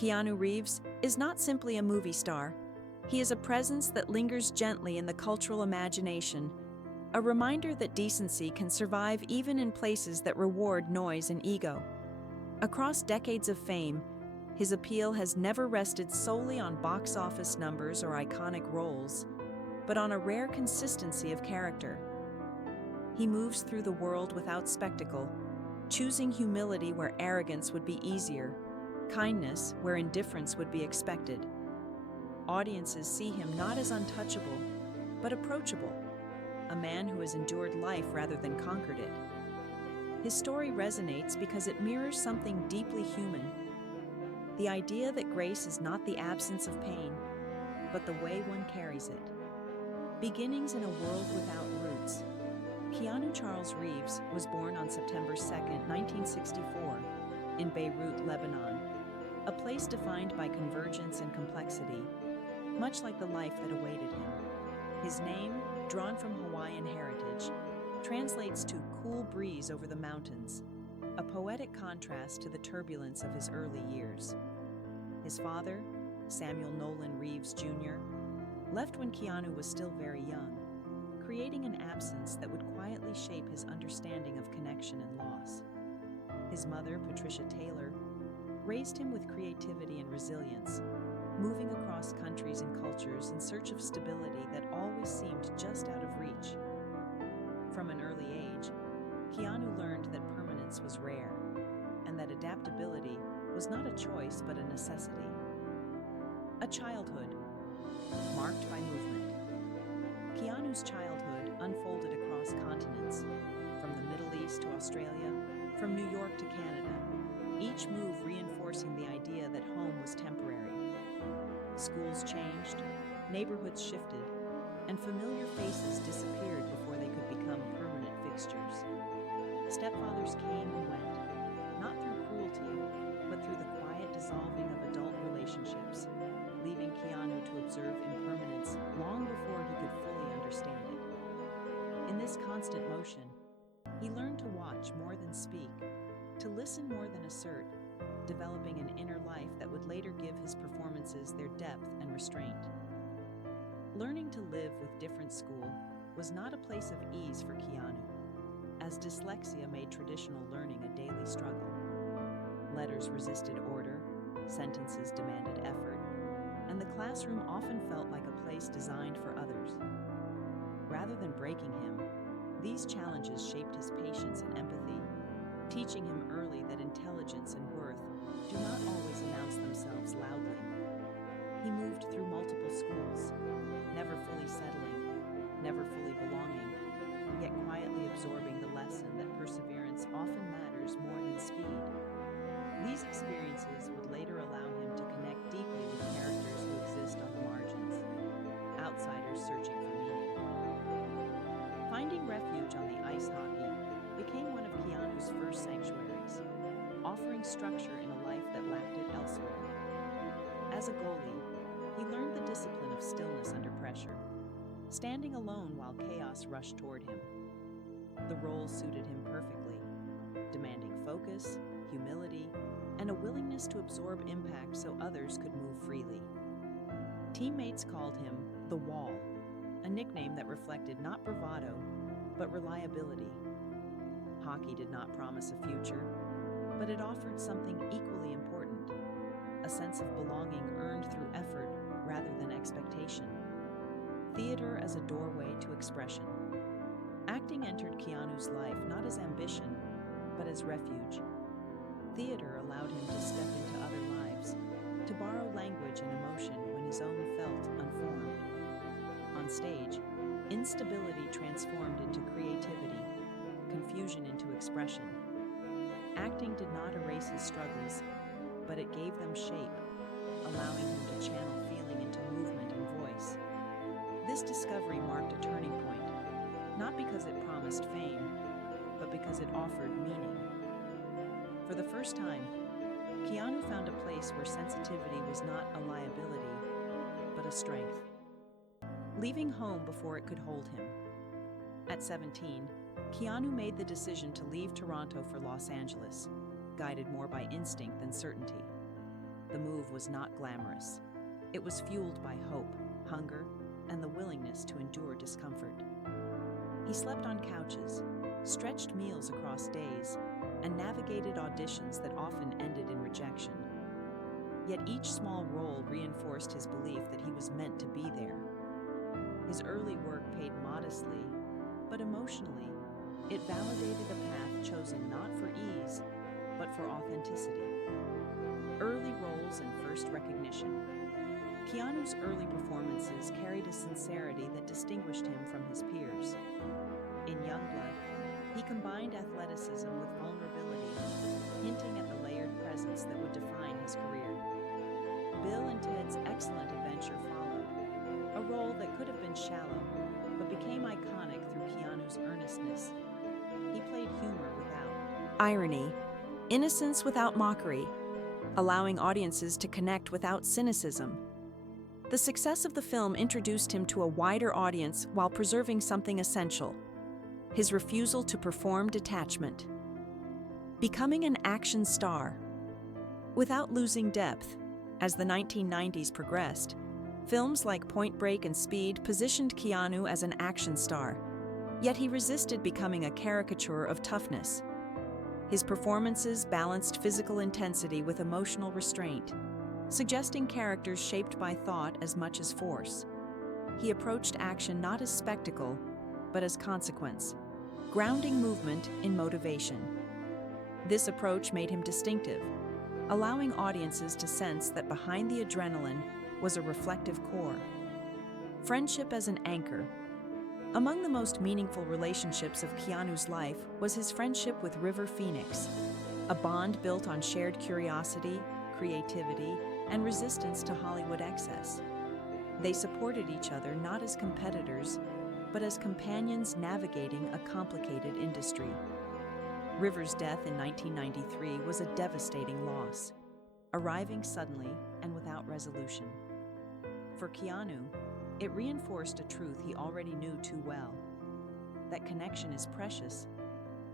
Keanu Reeves is not simply a movie star. He is a presence that lingers gently in the cultural imagination, a reminder that decency can survive even in places that reward noise and ego. Across decades of fame, his appeal has never rested solely on box office numbers or iconic roles, but on a rare consistency of character. He moves through the world without spectacle, choosing humility where arrogance would be easier, kindness where indifference would be expected. Audiences see him not as untouchable, but approachable, a man who has endured life rather than conquered it. His story resonates because it mirrors something deeply human, the idea that grace is not the absence of pain, but the way one carries it. Beginnings in a world without roots. Keanu Charles Reeves was born on September 2, 1964, in Beirut, Lebanon, a place defined by convergence and complexity, much like the life that awaited him. His name, drawn from Hawaiian heritage, translates to cool breeze over the mountains, a poetic contrast to the turbulence of his early years. His father, Samuel Nolan Reeves Jr., left when Keanu was still very young, creating an absence that would quietly shape his understanding of connection and loss. His mother, Patricia Taylor, raised him with creativity and resilience, moving across countries and cultures in search of stability that always seemed just out of reach. From an early age, Keanu learned that permanence was rare, and that adaptability was not a choice but a necessity. A childhood marked by movement. Keanu's childhood unfolded across continents, from the Middle East to Australia, from New York to Canada, each move reinforcing the idea that home was temporary. Schools changed, neighborhoods shifted, and familiar faces disappeared before they could become permanent fixtures. Stepfathers came and went, not through cruelty, but through the quiet dissolving of adult relationships, leaving Keanu to observe impermanence long before he could fully understand it. In this constant motion, he learned to watch more than speak, to listen more than assert, developing an inner life that would later give his performances their depth and restraint. Learning to live with different school was not a place of ease for Keanu, as dyslexia made traditional learning a daily struggle. Letters resisted order, sentences demanded effort, and the classroom often felt like a place designed for others. Rather than breaking him, these challenges shaped his patience and empathy, teaching him early that intelligence and worth do not always announce themselves loudly. He moved through multiple schools, never fully settling, never fully belonging, yet quietly absorbing the lesson that perseverance often matters more than speed. These experiences would later allow him to connect deeply with characters who exist on the margins, outsiders searching for meaning. Finding refuge on the ice hockey became one of Keanu's first sanctuaries, offering structure in a life that lacked it elsewhere. As a goalie, he learned the discipline of stillness under pressure, standing alone while chaos rushed toward him. The role suited him perfectly, demanding focus, humility, and a willingness to absorb impact so others could move freely. Teammates called him the Wall, a nickname that reflected not bravado, but reliability. Hockey did not promise a future, but it offered something equally important, a sense of belonging earned through effort rather than expectation. Theater as a doorway to expression. Acting entered Keanu's life not as ambition, but as refuge. Theater allowed him to step into other lives, to borrow language and emotion when his own felt unformed. On stage, instability transformed into creativity, confusion into expression. Acting did not erase his struggles, but it gave them shape, allowing him to channel feeling into movement and voice. This discovery marked a turning point, not because it promised fame, but because it offered meaning. For the first time, Keanu found a place where sensitivity was not a liability, but a strength. Leaving home before it could hold him. At 17, Keanu made the decision to leave Toronto for Los Angeles, guided more by instinct than certainty. the move was not glamorous. It was fueled by hope, hunger, and the willingness to endure discomfort. He slept on couches, stretched meals across days, and navigated auditions that often ended in rejection. Yet each small role reinforced his belief that he was meant to be there. His early work paid modestly, but emotionally, it validated a path chosen not for ease, but for authenticity. Early roles and first recognition. Keanu's early performances carried a sincerity that distinguished him from his peers. In Youngblood, he combined athleticism with vulnerability, hinting at the layered presence that would define his career. Bill and Ted's Excellent Adventure followed, a role that could have been shallow, but became iconic through Keanu's earnestness. He played humor without irony, innocence without mockery, allowing audiences to connect without cynicism. The success of the film introduced him to a wider audience while preserving something essential: his refusal to perform detachment. Becoming an action star. Without losing depth, as the 1990s progressed, films like Point Break and Speed positioned Keanu as an action star, yet he resisted becoming a caricature of toughness. His performances balanced physical intensity with emotional restraint, suggesting characters shaped by thought as much as force. He approached action not as spectacle, but as consequence, grounding movement in motivation. This approach made him distinctive, allowing audiences to sense that behind the adrenaline was a reflective core. Friendship as an anchor. Among the most meaningful relationships of Keanu's life was his friendship with River Phoenix, a bond built on shared curiosity, creativity, and resistance to Hollywood excess. They supported each other not as competitors, but as companions navigating a complicated industry. River's death in 1993 was a devastating loss, arriving suddenly and without resolution. For Keanu, it reinforced a truth he already knew too well: that connection is precious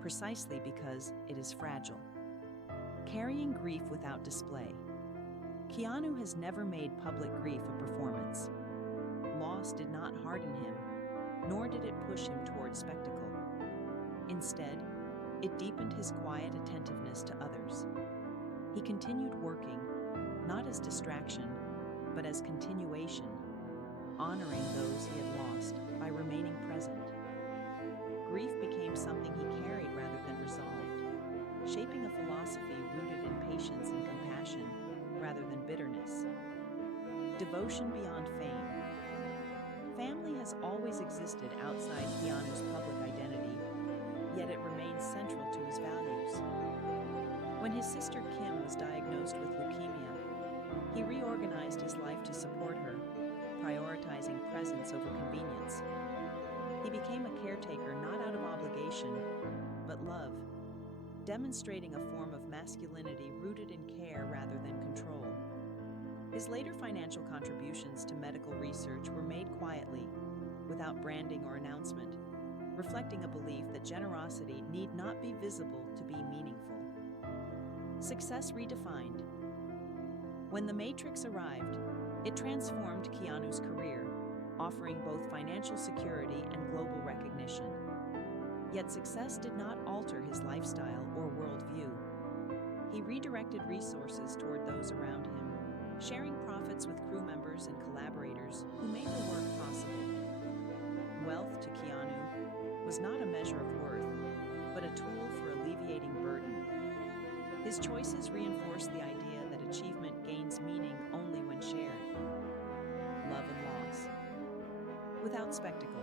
precisely because it is fragile. Carrying grief without display. Keanu has never made public grief a performance. Loss did not harden him, nor did it push him toward spectacle. Instead, it deepened his quiet attentiveness to others. He continued working, not as distraction, but as continuation, honoring those he had lost by remaining present. Grief became something he carried rather than resolved, shaping a philosophy rooted in patience and compassion rather than bitterness. Devotion beyond fame. Family has always existed outside Keanu's public identity, yet it remains central to his values. When his sister Kim was diagnosed with leukemia, he reorganized his life to support her, prioritizing presence over convenience. He became a caretaker not out of obligation, but love, demonstrating a form of masculinity rooted in care rather than control. His later financial contributions to medical research were made quietly, without branding or announcement, reflecting a belief that generosity need not be visible to be meaningful. Success redefined. When The Matrix arrived, it transformed Keanu's career, offering both financial security and global recognition. Yet success did not alter his lifestyle or worldview. He redirected resources toward those around him, sharing profits with crew members and collaborators who made the work possible. Wealth to Keanu was not a measure of worth, but a tool for alleviating burden. His choices reinforced the idea that achievement gains meaning only when shared. Love and loss. Without spectacle.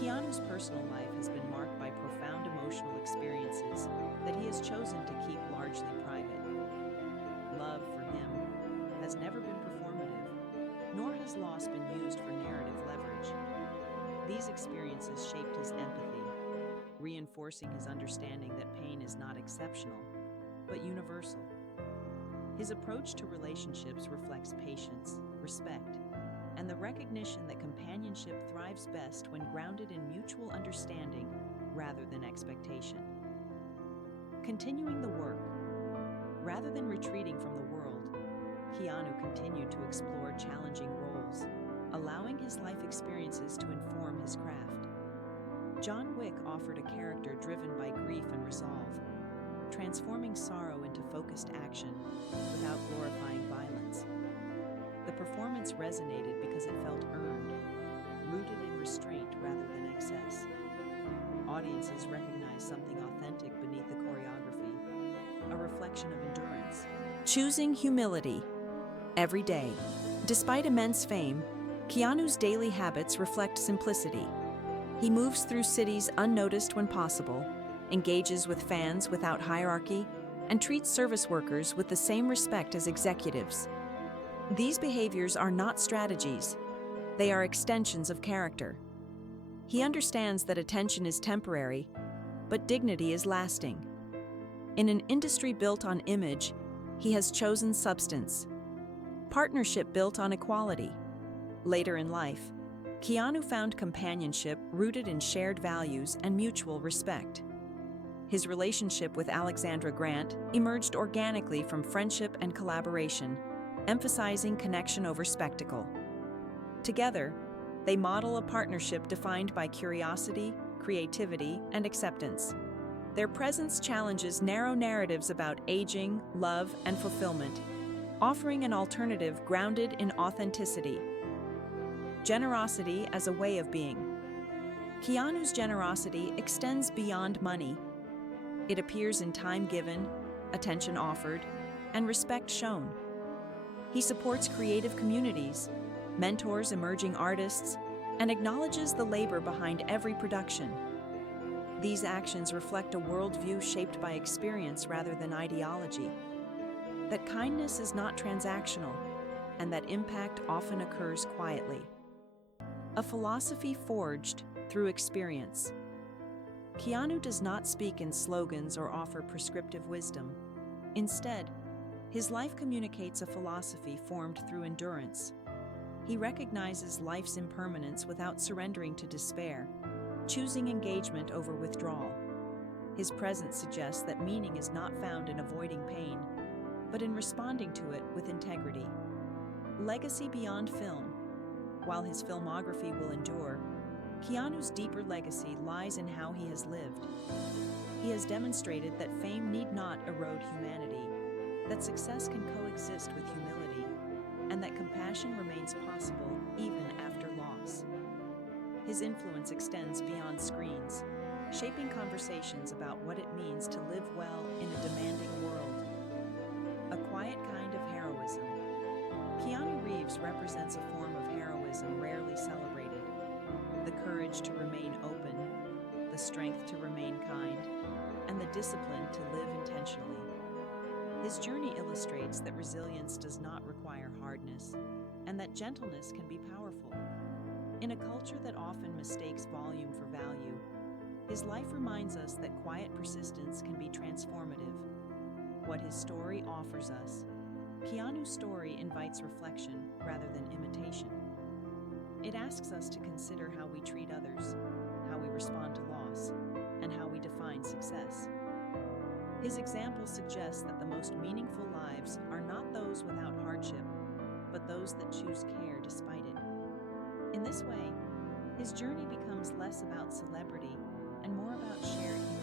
Keanu's personal life has been marked by profound emotional experiences that he has chosen to keep largely private. Love, for him, has never been performative, nor has loss been used for narrative leverage. These experiences shaped his empathy, reinforcing his understanding that pain is not exceptional, but universal. His approach to relationships reflects patience, respect, and the recognition that companionship thrives best when grounded in mutual understanding rather than expectation. Continuing the work. Rather than retreating from the world, Keanu continued to explore challenging roles, allowing his life experiences to inform his craft. John Wick offered a character driven by grief and resolve, transforming sorrow into focused action without glorifying violence. The performance resonated because it felt earned, rooted in restraint rather than excess. Audiences recognized something authentic beneath the choreography, a reflection of endurance. Choosing humility every day. Despite immense fame, Keanu's daily habits reflect simplicity. He moves through cities unnoticed when possible, engages with fans without hierarchy, and treats service workers with the same respect as executives. These behaviors are not strategies, they are extensions of character. He understands that attention is temporary, but dignity is lasting. In an industry built on image, he has chosen substance. Partnership built on equality. Later in life, Keanu found companionship rooted in shared values and mutual respect. His relationship with Alexandra Grant emerged organically from friendship and collaboration, emphasizing connection over spectacle. Together, they model a partnership defined by curiosity, creativity, and acceptance. Their presence challenges narrow narratives about aging, love, and fulfillment, offering an alternative grounded in authenticity. Generosity as a way of being. Keanu's generosity extends beyond money. It appears in time given, attention offered, and respect shown. He supports creative communities, mentors emerging artists, and acknowledges the labor behind every production. These actions reflect a worldview shaped by experience rather than ideology. That kindness is not transactional, and that impact often occurs quietly. A philosophy forged through experience. Keanu does not speak in slogans or offer prescriptive wisdom. Instead, his life communicates a philosophy formed through endurance. He recognizes life's impermanence without surrendering to despair, choosing engagement over withdrawal. His presence suggests that meaning is not found in avoiding pain, but in responding to it with integrity. Legacy beyond film. While his filmography will endure, Keanu's deeper legacy lies in how he has lived. He has demonstrated that fame need not erode humanity, that success can coexist with humility, and that compassion remains possible even after loss. His influence extends beyond screens, shaping conversations about what it means to live well in a demanding world. A quiet kind of heroism. Keanu Reeves represents a form of heroism rarely celebrated. The courage to remain open, the strength to remain kind, and the discipline to live intentionally. His journey illustrates that resilience does not require hardness, and that gentleness can be powerful. In a culture that often mistakes volume for value, his life reminds us that quiet persistence can be transformative. What his story offers us. Keanu's story invites reflection rather than imitation. It asks us to consider how we treat others, how we respond to loss, and how we define success. His example suggests that the most meaningful lives are not those without hardship, but those that choose care despite it. In this way, his journey becomes less about celebrity and more about shared humanity.